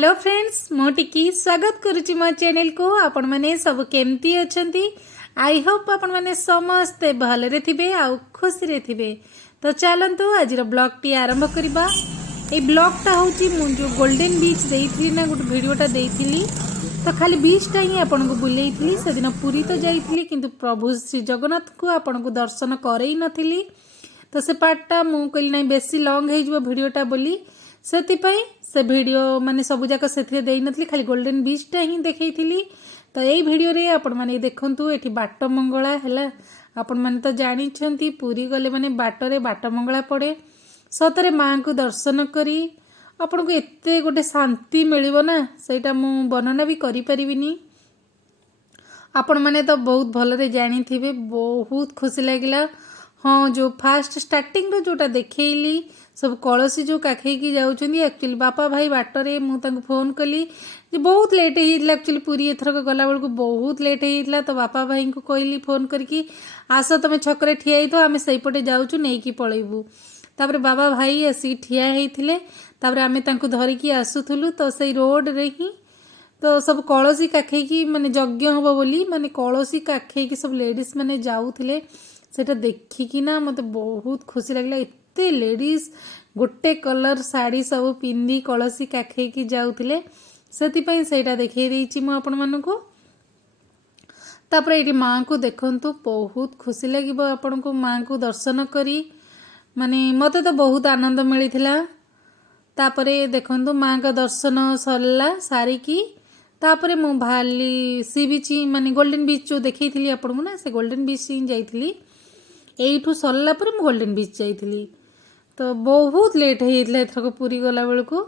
Hello friends मो टिकी स्वागत करुच्ची मो चैनल को। आपण मैंने सब केमती अछंती। आई होप आपण मैंने समस्ते भलरे थिबे आ खुशी रे थिबे। तो चलंतु आज ब्लॉग टी आरंभ करबा। ए ब्लॉगटा होची मु जो गोल्डन बीच देइथली ना गोटे वीडियोटा देइथली, तो खाली बीचटा ही आपन को बुलेइथली। से दिन पुरी तो जाइथली किंतु प्रभु श्री जगन्नाथ को आपन को दर्शन करई नथिली। तो से पार्टटा मु कहली नहीं बेसी लॉन्ग हे जो वीडियोटा बोली से वीडियो माने सब जाक से दे नथली, खाली गोल्डन बीचटा ही देखई। तो यही वीडियो रे आपण माने देखंतु एठी बाट मंगला हैला। आपण माने तो जानिछंती पुरी गले माने बाटरे बाट मंगला पड़े। सतरे माँ को दर्शन करी आपण को एते गोटे शांति मिलिबो ना, सेटा मु वर्णना भी करि परिबिनी। आपण माने तो बहुत भलरे जानी थिबे, बहुत खुशी लागिला। हाँ जो फास्ट स्टार्टिंग रो जोटा देखैली सब कलसी जो काखैकी जाउछंदी, एक्चुअली बापा भाई बाटरे मु तांको फोन कली जे बहुत लेट हेइतला। एक्चुअली पुरी एथरक गला बेलको बहुत लेट हेइतला। तो बापा भाई को कहली फोन करके आस तमे छकरे ठिया हेइतो, आमे सहीपटे जाउछु नेकी पळैबू। तापर बाबा भाई आसी ठिया हेइथिले, तापर आमे तांको धरिकी आसुथुलु। तो सही रोड रे ही तो सब कलसी काखैकी माने यज्ञ हबो बोली माने कलसी काखैकी सब लेडीज माने जाउथिले। सेटा देखिकी ना मते बहुत खुशी लागला। एते लेडीज गोटे कलर साड़ी सब पिंदी कलसी काखैकी जाउथिले, सेतिपई सेटा देखै देइची मु आपण मानको। तापर एठी माँ को देखंतु बहुत खुशी लागिबो आपण को माँ को दर्शन करी, माने मते तो बहुत आनंद मिलिथिला। तापरे देखंतु माँ का दर्शन सरला सारिकी तापरे मु भाली सी बीच माने गोल्डन बीच जो देखैथिली आपण को ना, से गोल्डन बीच ही जाइथिली। एठू सरला पर मु गोल्डन बीच जाइथिली। तो बहुत लेट हेइतला एथरक पुरी गला बेलको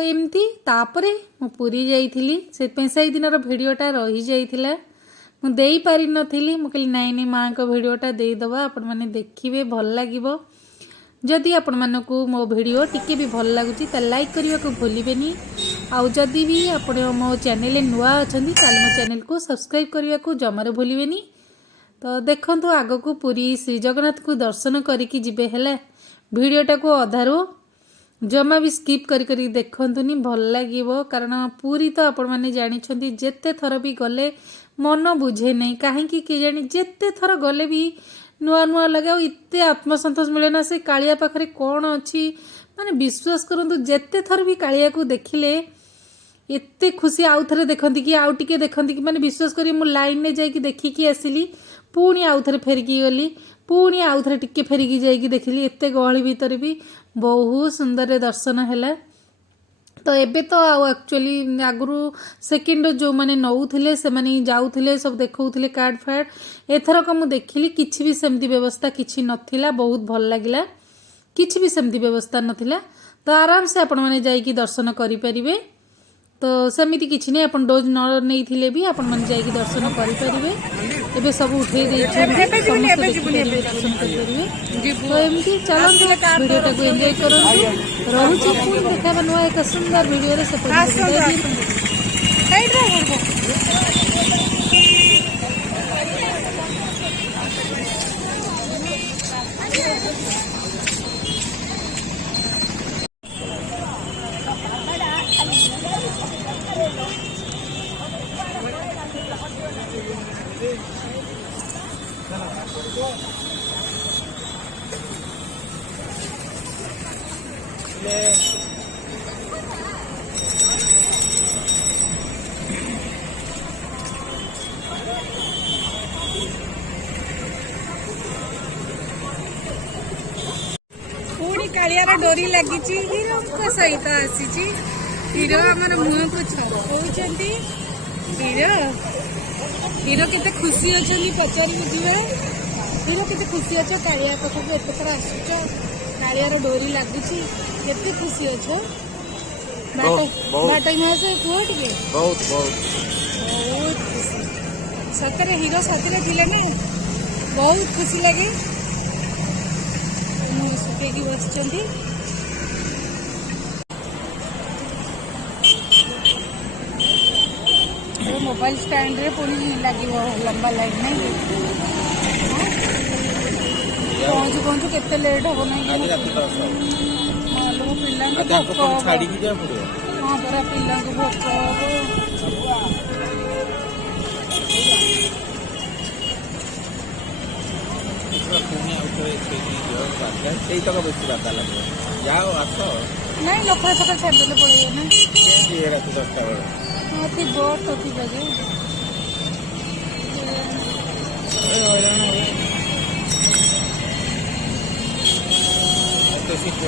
एमती। तापरे मु पुरी जाइथिली, सेतपई सेई दिनर वीडियोटा रही जाइथिला, मु देई पारि नथिली। मु कहली नाइ नाइ माँ को वीडियोटा देई दबा, आपण माने देखिबे भल लागिबो। जदि आपण मानको मो वीडियो टिके भी भल लागुची त लाइक करिवा को भूलिबेनी। आउ जदि भी आपण मो चैनल नुआ अछंती ताले मो चैनल को सब्सक्राइब करिवा को जमारे भूलिबेनी। तो देखंतु आगो को पुरी श्री जगन्नाथ को दर्शन करिकी जिबे हैला। वीडियोटा को अधारो जमा भी स्किप करी करी देखंतुनी, भल लागिबो। कारण पुरी तो आपण माने जानिछंती जेते थर भी गले मन बुझे नहीं काहेकि के जानी जेते थर गले भी नुआ नुआ लगे। इत्ते आत्मसंतोष मिले ना से कालिया पाखरे कौन अच्छी माने विश्वास करंतु जेते थर भी कालिया को देखिले एत्ते खुशी आउ थरे देखंती कि आउ टिके देखंती कि माने विश्वास करी मु लाइन ने जाई कि देखि कि आसिली, पुणी आउ थरे फेरिकी गली, पुणी आउ थरे टिके फेरिकी जाई कि देखिली। एत्ते गहली भीतर भी बहुत सुंदर रे दर्शन हैला। तो एबे तो एक्चुअली आगुरु सेकेंड जो माने नौथिले से माने जाउथिले सब देखौथिले कार्ड फार्ड। एथरक मु देखिली किछि भी सेमती व्यवस्था किछि नथिला, बहुत भल लागिला। किछि भी सेमती व्यवस्था नथिला, तो आराम से आपण माने जाई कि दर्शन करि परिबे। तो सेमिति किछि नै, आपण डोज न नेइथिले भी आपण माने जाई कि दर्शन करि परिबे। एबे सब उठे देइछन्ते, समस्त देखि दर्शन करि परिबे। तो एमती चलंतु वीडियोटा को एन्जॉय करंतु। रहूची पुणी देखाबा नुआ एक सुंदर वीडियो रे से कालियार डोरी लगी हीरो सहित आसी। हीरो आमर मुह को छौचंती। हीरो हीरो केते खुशी अछंती पचारि बुझिबे। हीरो केते खुशी अछ कालिया पाखक एते थरा आसुच, कालियार डोरी लागुची केते खुशी अछ। बाटई मासे कुह टिके बहुत बहुत बहुत खुशी। सतरे हीरो साथीरे थिले ने बहुत खुशी लगे। सुखेकी बसचंती मोबाइल स्टैंड रे पुणी लगे लंबा लाइन नहीं पहुँचु पहुँचु केते लेट हम ना। पिला ପରା ପିଲାଙ୍କୁ ଭୋକ ହବ। ସେଇ ତକ ବେଶୀ ବାଧା ଲାଗିବ। ଯାଅ ଆସ ନାଇଁ ଲୋକ ସକାଳେ ଛାଡ଼ିଦେଲେ ପଳେଇବେ ନା। କେମିତି ରାତି 10ଟା ବେଳେ ହଁ ଥିବ ତ ଥିବ ଯେ ହଇରାଣ ହୁଏ। ଏତେ ଶୀଘ୍ର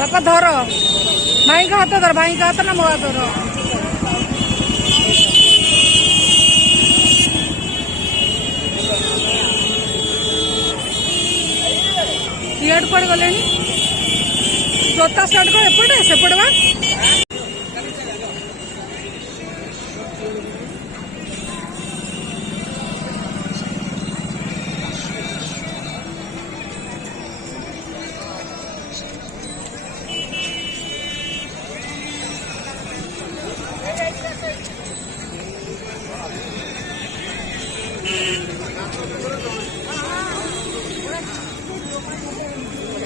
ବାପା ଧର ଭାଇଙ୍କ ହାତ ଧର, ଭାଇଙ୍କ ହାତ ନା ମୋ ହାତ ଧର। ଇଆଡୁ କୁଆଡେ ଗଲେଣି? ଜୋତା ଷ୍ଟାର୍ଟ କର ଏପଟେ ସେପଟେ ବା।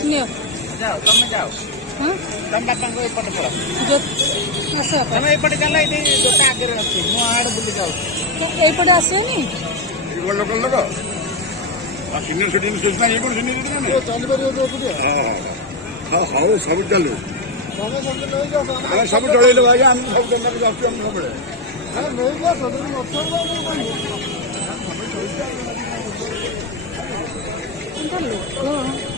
ନିଅ ଯାଅ ତମେ ଯାଅ। ତମ ବାପାଙ୍କ ଏପଟେ ପଳ। ତମେ ଏପଟେ ଚାଲ, ଏଠି ଜୋତା ଆଗରେ ଅଛି, ମୁଁ ଆଡେ ବୁଲି ଯାଉଛି। ଏଇପଟେ ଆସିବେନି? ସିନିୟର ସିଟିଜେନ୍ ସୁବିଧା ଇଏ କଣ ସିନିୟର ସିଟିଜେନ୍ ହଉ ସବୁ ଚାଲୁ ଆମେ ସବୁ ଚଳେଇଲୁ ଆଜ୍ଞା। ଆମେ ସବୁ ଟେଣ୍ଡର ଯାଉଛୁ ଆମେ ସବୁବେଳେ ଲୋକ